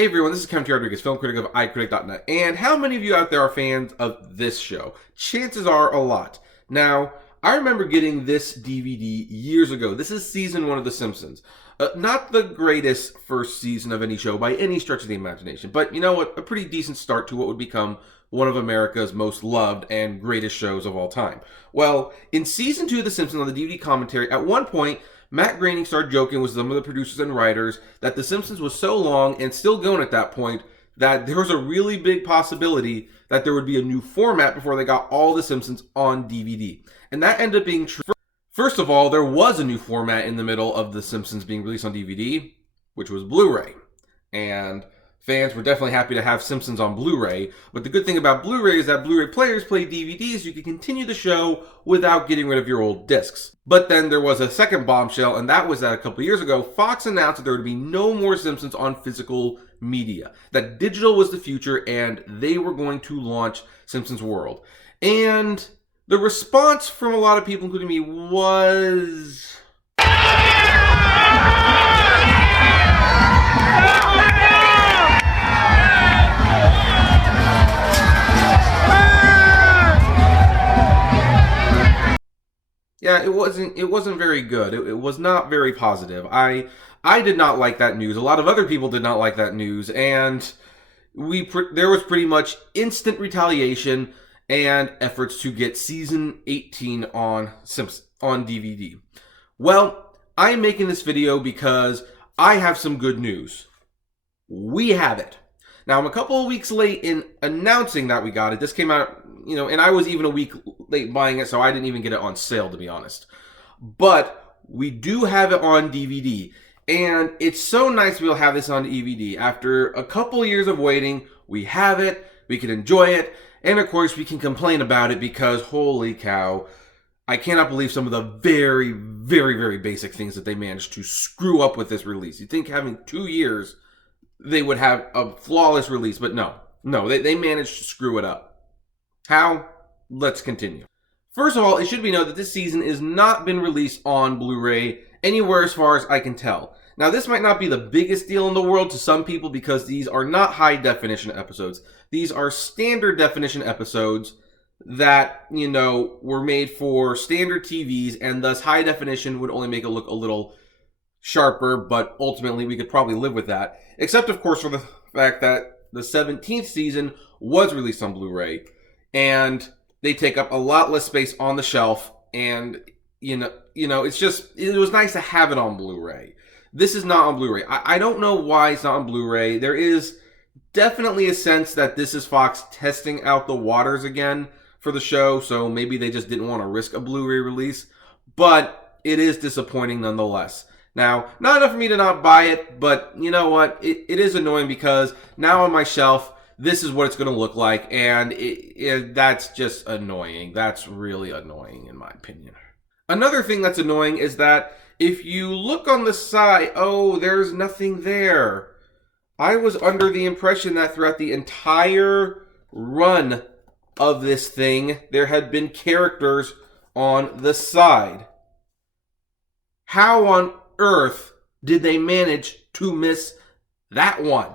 Hey everyone, this is Kevin T. Rodriguez, film critic of iCritic.net. And how many of you out there are fans of this show? Chances are a lot. Now, I remember getting this DVD years ago. This is season 1 of The Simpsons. Not the greatest first season of any show by any stretch of the imagination, but you know what? A pretty decent start to what would become one of America's most loved and greatest shows of all time. Well, in season 2 of The Simpsons on the DVD commentary, at one point, Matt Groening started joking with some of the producers and writers that The Simpsons was so long and still going at that point that there was a really big possibility that there would be a new format before they got all The Simpsons on DVD. And that ended up being true. First of all, there was a new format in the middle of The Simpsons being released on DVD, which was Blu-ray. And fans were definitely happy to have Simpsons on Blu-ray, but the good thing about Blu-ray is that Blu-ray players play DVDs, you can continue the show without getting rid of your old discs. But then there was a second bombshell, and that was that a couple years ago, Fox announced that there would be no more Simpsons on physical media, that digital was the future, and they were going to launch Simpsons World. And the response from a lot of people, including me, was... yeah, it wasn't very good. It was not very positive. I did not like that news. A lot of other people did not like that news, and there was pretty much instant retaliation and efforts to get season 18 on DVD. Well, I'm making this video because I have some good news. We have it. Now, I'm a couple of weeks late in announcing that we got it. This came out, and I was even a week late buying it, so I didn't even get it on sale, to be honest. But we do have it on DVD, and it's so nice to be able to have this on DVD. After a couple of years of waiting, we have it, we can enjoy it, and of course, we can complain about it because, holy cow, I cannot believe some of the very, very, very basic things that they managed to screw up with this release. You'd think having 2 years, they would have a flawless release, but no, they managed to screw it up. How? Let's continue. First of all, it should be noted that this season has not been released on Blu-ray anywhere as far as I can tell. Now, this might not be the biggest deal in the world to some people because these are not high-definition episodes. These are standard definition episodes that, were made for standard TVs, and thus high definition would only make it look a little sharper, but ultimately we could probably live with that. Except, of course, for the fact that the 17th season was released on Blu-ray, and they take up a lot less space on the shelf, and, it was nice to have it on Blu-ray. This is not on Blu-ray. I don't know why it's not on Blu-ray. There is definitely a sense that this is Fox testing out the waters again for the show, so maybe they just didn't want to risk a Blu-ray release, but it is disappointing nonetheless. Now, not enough for me to not buy it, but you know what? It is annoying because now on my shelf, this is what it's going to look like, and that's just annoying. That's really annoying, in my opinion. Another thing that's annoying is that if you look on the side, there's nothing there. I was under the impression that throughout the entire run of this thing, there had been characters on the side. How on earth did they manage to miss that one?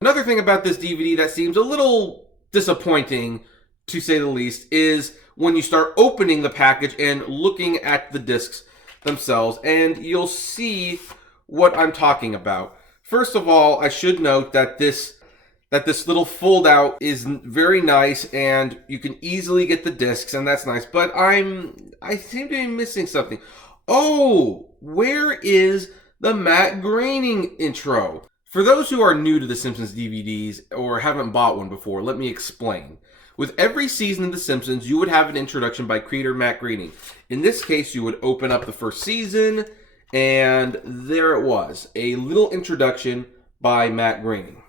Another thing about this DVD that seems a little disappointing, to say the least, is when you start opening the package and looking at the discs themselves, and you'll see what I'm talking about. First of all, I should note that this little fold out is very nice, and you can easily get the discs, and that's nice, but I seem to be missing something. Oh, where is the Matt Groening intro? For those who are new to The Simpsons DVDs or haven't bought one before, let me explain. With every season of The Simpsons, you would have an introduction by creator Matt Groening. In this case, you would open up the first season, and there it was, a little introduction by Matt Groening.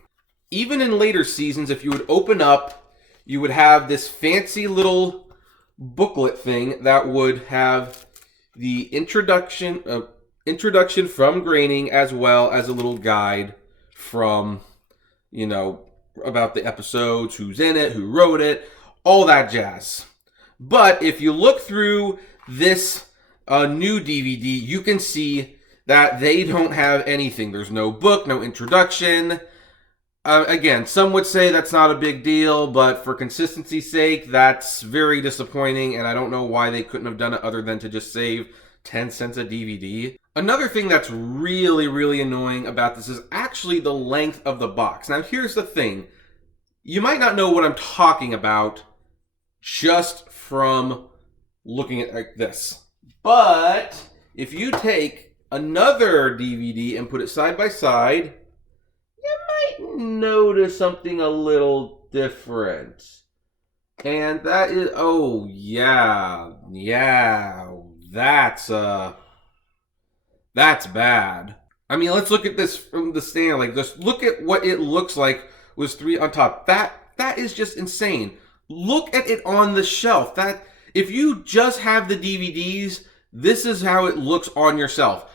Even in later seasons, if you would open up, you would have this fancy little booklet thing that would have the introduction from Groening, as well as a little guide from, about the episodes, who's in it, who wrote it, all that jazz. But if you look through this new DVD, you can see that they don't have anything. There's no book, no introduction. Again, some would say that's not a big deal, but for consistency's sake, that's very disappointing, and I don't know why they couldn't have done it other than to just save 10 cents a DVD. Another thing that's really, really annoying about this is actually the length of the box. Now, here's the thing. You might not know what I'm talking about just from looking at like this. But if you take another DVD and put it side by side, you might notice something a little different. And that is, oh yeah, that's bad. I mean, let's look at this from the stand. Like, just look at what it looks like with 3 on top. That is just insane. Look at it on the shelf. That if you just have the DVDs, this is how it looks on your shelf.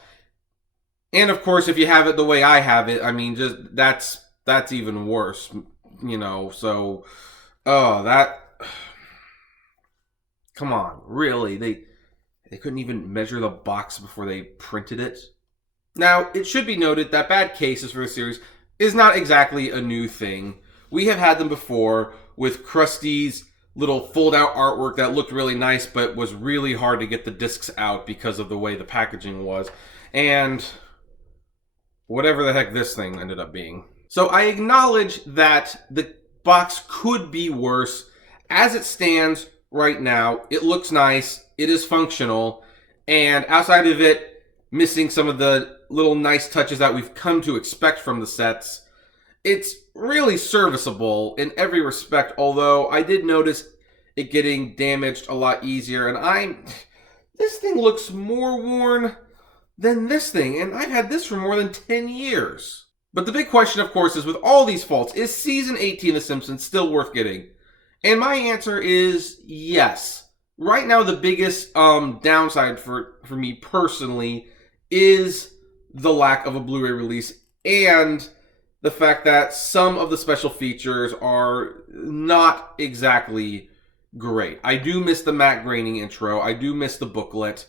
And of course, if you have it the way I have it, I mean, just that's even worse, you know. So, oh, that. Come on, really? They couldn't even measure the box before they printed it. Now, it should be noted that bad cases for the series is not exactly a new thing. We have had them before with Krusty's little fold-out artwork that looked really nice, but was really hard to get the discs out because of the way the packaging was. And whatever the heck this thing ended up being. So I acknowledge that the box could be worse. As it stands right now, it looks nice, it is functional, and outside of it, missing some of the little nice touches that we've come to expect from the sets, it's really serviceable in every respect, although I did notice it getting damaged a lot easier, and this thing looks more worn than this thing, and I've had this for more than 10 years. But the big question, of course, is with all these faults, is Season 18 of The Simpsons still worth getting? And my answer is yes. Right now, the biggest downside for me personally is the lack of a Blu-ray release and the fact that some of the special features are not exactly great. I do miss the Matt Groening intro. I do miss the booklet.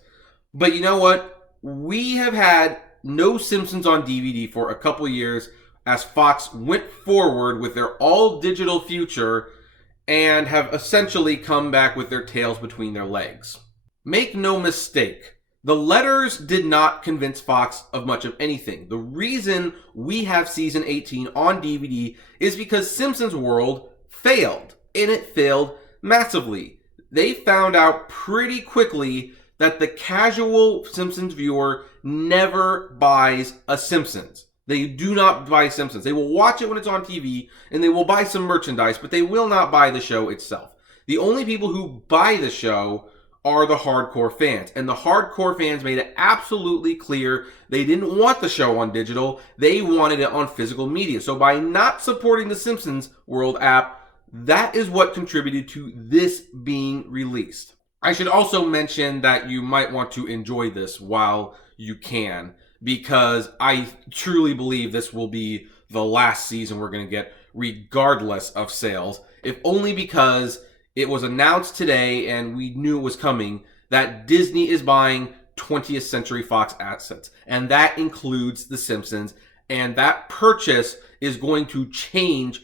But you know what? We have had no Simpsons on DVD for a couple years as Fox went forward with their all-digital future and have essentially come back with their tails between their legs. Make no mistake, the letters did not convince Fox of much of anything. The reason we have Season 18 on DVD is because Simpsons World failed, and it failed massively. They found out pretty quickly that the casual Simpsons viewer never buys a Simpsons. They do not buy Simpsons. They will watch it when it's on TV, and they will buy some merchandise, but they will not buy the show itself. The only people who buy the show are the hardcore fans, and the hardcore fans made it absolutely clear they didn't want the show on digital. They wanted it on physical media. So by not supporting the Simpsons World app, that is what contributed to this being released. I should also mention that you might want to enjoy this while you can, because I truly believe this will be the last season we're going to get, regardless of sales, if only because it was announced today, and we knew it was coming, that Disney is buying 20th Century Fox assets, and that includes The Simpsons, and that purchase is going to change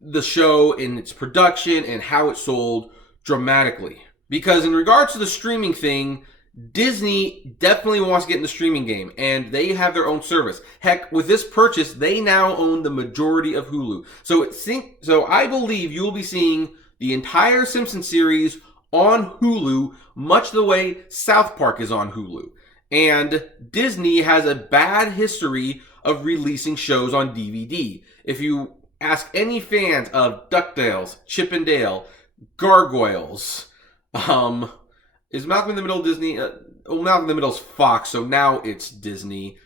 the show in its production and how it's sold dramatically. Because in regards to the streaming thing, Disney definitely wants to get in the streaming game, and they have their own service. Heck, with this purchase, they now own the majority of Hulu. So I believe you'll be seeing the entire Simpsons series on Hulu, much the way South Park is on Hulu. And Disney has a bad history of releasing shows on DVD. If you ask any fans of DuckTales, Chip and Dale, Gargoyles, is Malcolm in the Middle Disney? Malcolm in the Middle's Fox, so now it's Disney.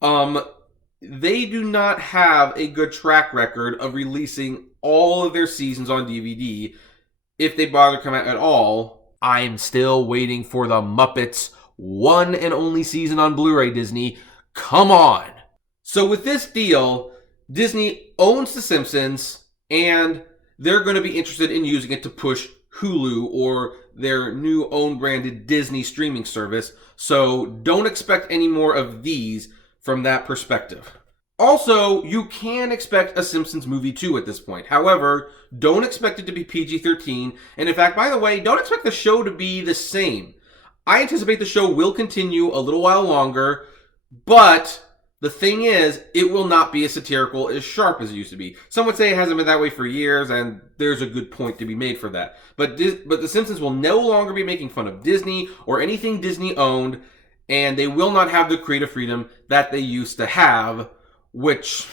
They do not have a good track record of releasing all of their seasons on DVD, if they bother to come out at all. I'm still waiting for the Muppets one and only season on Blu-ray, Disney. Come on! So with this deal, Disney owns The Simpsons, and they're going to be interested in using it to push Hulu or their new own branded Disney streaming service. So don't expect any more of these from that perspective. Also, you can expect a Simpsons movie 2 at this point. However, don't expect it to be PG-13. And in fact, by the way, don't expect the show to be the same. I anticipate the show will continue a little while longer, but the thing is, it will not be as satirical, as sharp as it used to be. Some would say it hasn't been that way for years, and there's a good point to be made for that. But The Simpsons will no longer be making fun of Disney or anything Disney owned, and they will not have the creative freedom that they used to have, which,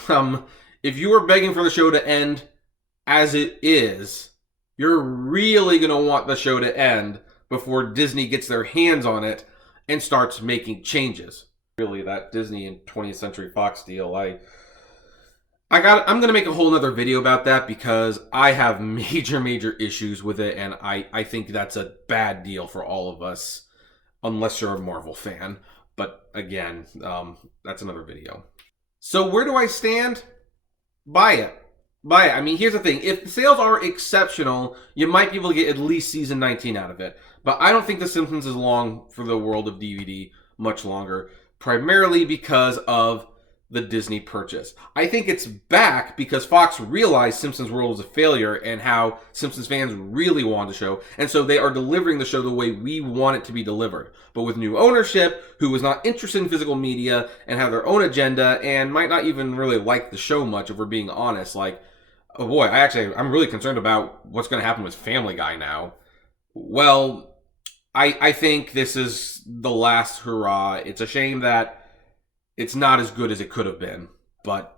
if you were begging for the show to end as it is, you're really going to want the show to end before Disney gets their hands on it and starts making changes. Really, that Disney and 20th Century Fox deal, I'm going to make a whole nother video about that because I have major issues with it, and I think that's a bad deal for all of us, unless you're a Marvel fan. But again, that's another video. So where do I stand? Buy it. Buy it. I mean, here's the thing. If the sales are exceptional, you might be able to get at least season 19 out of it. But I don't think The Simpsons is long for the world of DVD much longer, primarily because of the Disney purchase. I think it's back because Fox realized Simpsons World was a failure and how Simpsons fans really wanted the show, and so they are delivering the show the way we want it to be delivered. But with new ownership, who is not interested in physical media and have their own agenda and might not even really like the show much, if we're being honest. Like, oh boy, I'm really concerned about what's going to happen with Family Guy now. Well, I think this is the last hurrah. It's a shame that it's not as good as it could have been. But,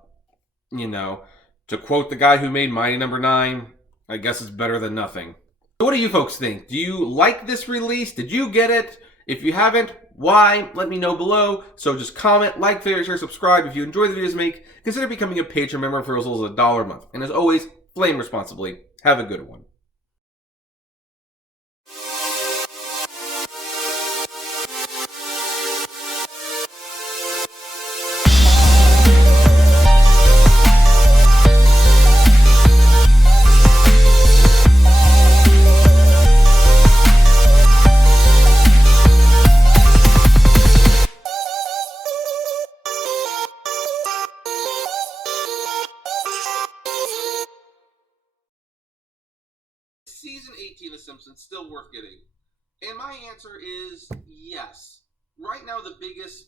to quote the guy who made Mighty Number 9, I guess it's better than nothing. So what do you folks think? Do you like this release? Did you get it? If you haven't, why? Let me know below. So just comment, like, favorite, share, subscribe. If you enjoy the videos I make, consider becoming a patron member for as little as $1 a month. And as always, flame responsibly. Have a good one. Season 18 of The Simpsons still worth getting? And my answer is yes. Right now, the biggest